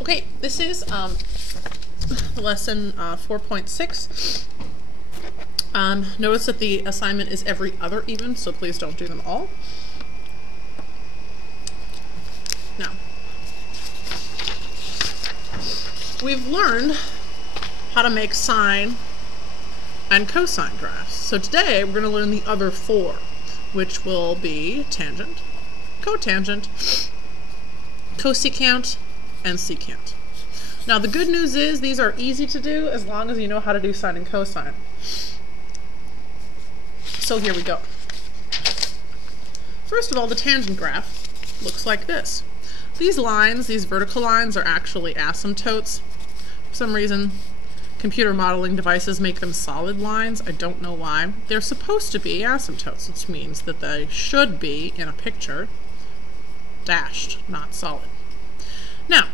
Okay, this is lesson 4.6. Notice that the assignment is every other even, so please don't do them all. Now, we've learned how to make sine and cosine graphs. So today we're going to learn the other four, which will be tangent, cotangent, cosecant, and secant. Now the good news is these are easy to do as long as you know how to do sine and cosine. So here we go. First of all, the tangent graph looks like this. These lines, these vertical lines, are actually asymptotes. For some reason, computer modeling devices make them solid lines. I don't know why. They're supposed to be asymptotes, which means that they should be, in a picture, dashed, not solid. Now,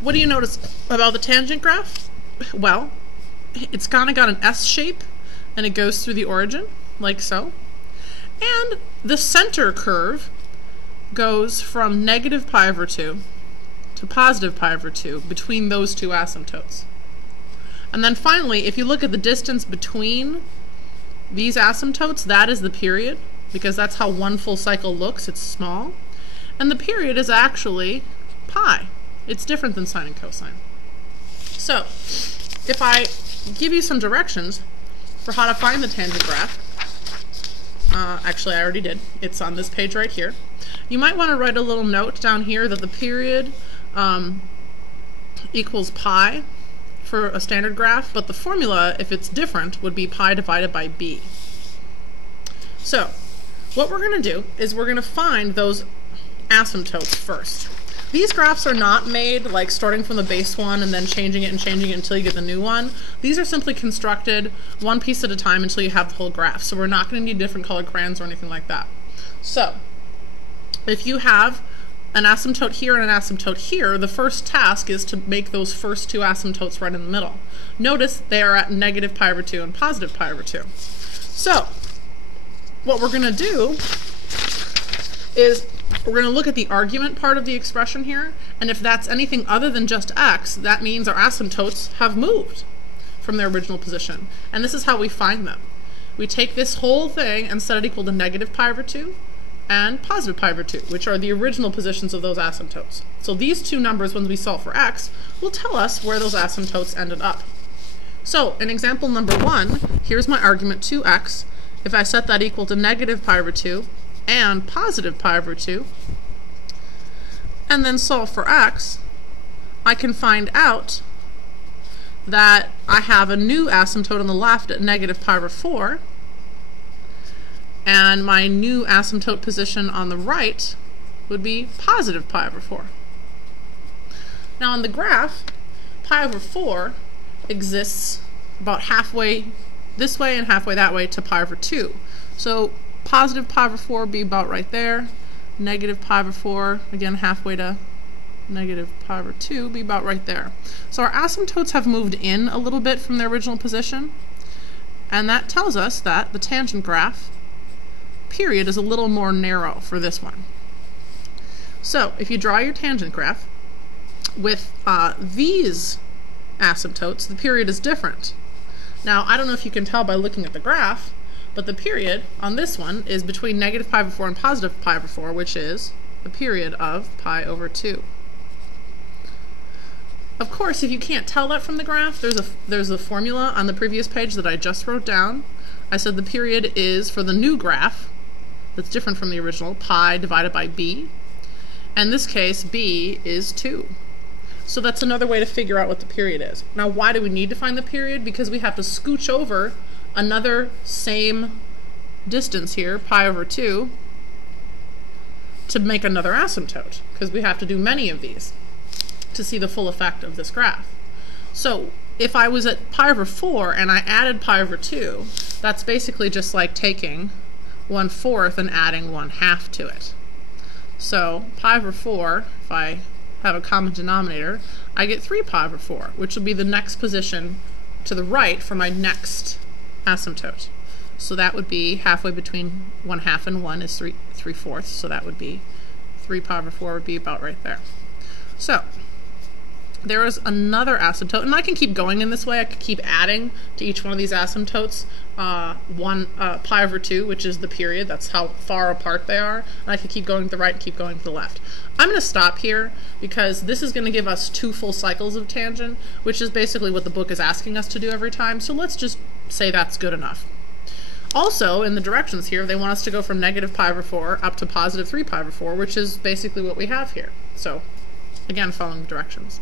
what do you notice about the tangent graph? Well, it's kind of got an S shape, and it goes through the origin, like so. And the center curve goes from negative pi over 2 to positive pi over 2 between those two asymptotes. And then finally, if you look at the distance between these asymptotes, that is the period, because that's how one full cycle looks. It's small. And the period is actually pi. It's different than sine and cosine. So, if I give you some directions for how to find the tangent graph, actually I already did. It's on this page right here. You might want to write a little note down here that the period equals pi for a standard graph, but the formula, if it's different, would be pi divided by b. So, what we're going to do is we're going to find those asymptotes first. These graphs are not made like starting from the base one and then changing it until you get the new one. These are simply constructed one piece at a time until you have the whole graph. So we're not going to need different colored crayons or anything like that. So if you have an asymptote here and an asymptote here, the first task is to make those first two asymptotes right in the middle. Notice they are at negative pi over 2 and positive pi over 2. So what we're going to do is we're going to look at the argument part of the expression here, and if that's anything other than just x, that means our asymptotes have moved from their original position. And this is how we find them. We take this whole thing and set it equal to negative pi over 2 and positive pi over 2, which are the original positions of those asymptotes. So these two numbers, when we solve for x, will tell us where those asymptotes ended up. So in example number 1, here's my argument 2x. If I set that equal to negative pi over 2 and positive pi over 2, and then solve for x, I can find out that I have a new asymptote on the left at negative pi over 4, and my new asymptote position on the right would be positive pi over 4. Now on the graph, pi over 4 exists about halfway this way and halfway that way to pi over 2. So positive pi over 4 would be about right there. Negative pi over 4, again halfway to negative pi over 2, would be about right there. So our asymptotes have moved in a little bit from their original position, and that tells us that the tangent graph period is a little more narrow for this one. So if you draw your tangent graph with these asymptotes, the period is different. Now I don't know if you can tell by looking at the graph, but the period on this one is between negative pi over 4 and positive pi over 4, which is the period of pi over 2. Of course, if you can't tell that from the graph, there's a formula on the previous page that I just wrote down. I said the period is, for the new graph, that's different from the original, pi divided by b. And in this case, b is 2. So that's another way to figure out what the period is. Now, why do we need to find the period? Because we have to scooch over another same distance here, pi over 2, to make another asymptote, because we have to do many of these to see the full effect of this graph. So if I was at pi over 4 and I added pi over 2, that's basically just like taking 1/4 and adding 1/2 to it. So pi over 4, if I have a common denominator, I get 3 pi over 4, which will be the next position to the right for my next asymptote. So that would be halfway between 1/2 and 1 is 3/4, so that would be 3 pi over 4 would be about right there. So there is another asymptote, and I can keep going in this way. I could keep adding to each one of these asymptotes pi over 2, which is the period. That's how far apart they are. And I could keep going to the right and keep going to the left. I'm going to stop here because this is going to give us 2 full cycles of tangent, which is basically what the book is asking us to do every time. So let's just say that's good enough. Also, in the directions here, they want us to go from negative pi over 4 up to positive 3 pi over 4, which is basically what we have here. So, again, following the directions.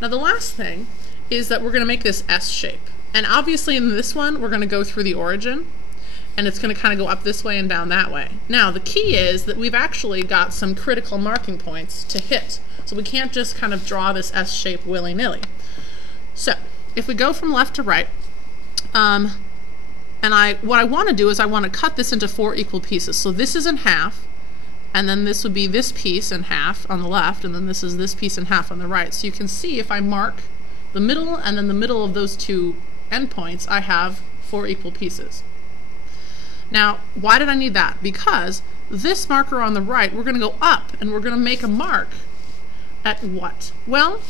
Now, the last thing is that we're going to make this S shape. And obviously, in this one, we're going to go through the origin, and it's going to kind of go up this way and down that way. Now, the key is that we've actually got some critical marking points to hit. So we can't just kind of draw this S shape willy-nilly. So, if we go from left to right, what I want to do is I want to cut this into 4 equal pieces. So this is in half, and then this would be this piece in half on the left, and then this is this piece in half on the right. So you can see if I mark the middle and then the middle of those 2 endpoints, I have 4 equal pieces. Now, why did I need that? Because this marker on the right, we're going to go up and we're going to make a mark at what? Well,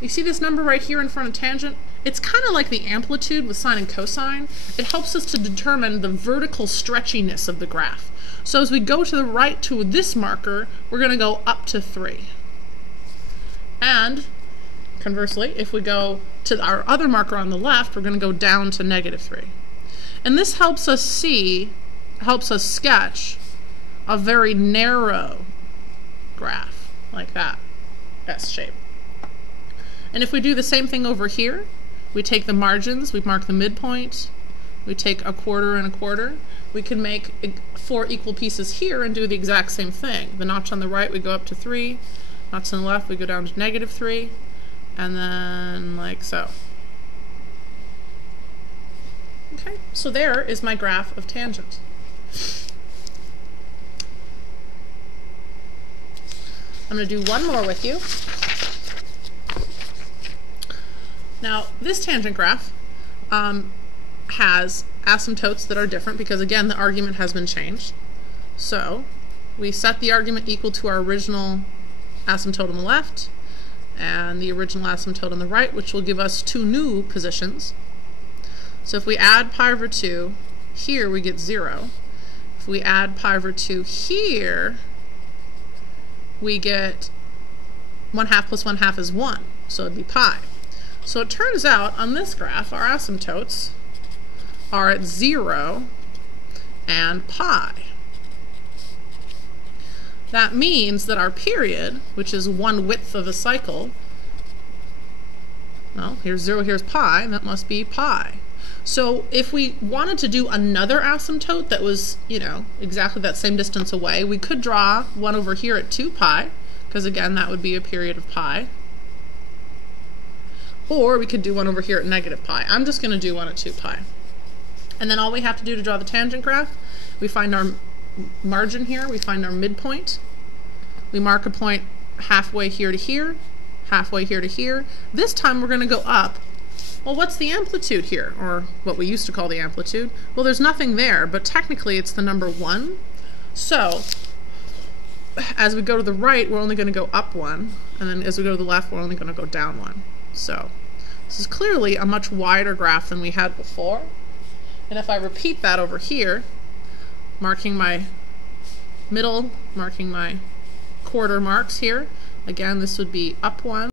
you see this number right here in front of tangent? It's kind of like the amplitude with sine and cosine. It helps us to determine the vertical stretchiness of the graph. So as we go to the right to this marker, we're going to go up to 3. And conversely, if we go to our other marker on the left, we're going to go down to negative 3. And this helps us sketch a very narrow graph, like that, S shape. And if we do the same thing over here, we take the margins, we mark the midpoint, we take a quarter and a quarter. We can make 4 equal pieces here and do the exact same thing. The notch on the right, we go up to 3. Notch on the left, we go down to negative 3. And then like so. Okay, so there is my graph of tangent. I'm going to do one more with you. Now, this tangent graph has asymptotes that are different because, again, the argument has been changed. So we set the argument equal to our original asymptote on the left and the original asymptote on the right, which will give us 2 new positions. So if we add pi over 2 here, we get 0. If we add pi over 2 here, we get 1/2 plus 1/2 is 1, so it'd be pi. So it turns out on this graph, our asymptotes are at 0 and pi. That means that our period, which is 1/width of a cycle, well, here's 0, here's pi, and that must be pi. So if we wanted to do another asymptote that was, you know, exactly that same distance away, we could draw one over here at 2 pi, because again, that would be a period of pi. Or we could do one over here at negative pi. I'm just going to do one at 2 pi. And then all we have to do to draw the tangent graph, we find our margin here, we find our midpoint, we mark a point halfway here to here, halfway here to here. This time we're going to go up. Well, what's the amplitude here, or what we used to call the amplitude? Well, there's nothing there, but technically it's the number 1. So as we go to the right, we're only going to go up 1, and then as we go to the left, we're only going to go down 1. So this is clearly a much wider graph than we had before. And if I repeat that over here, marking my middle, marking my quarter marks here, again, this would be up 1.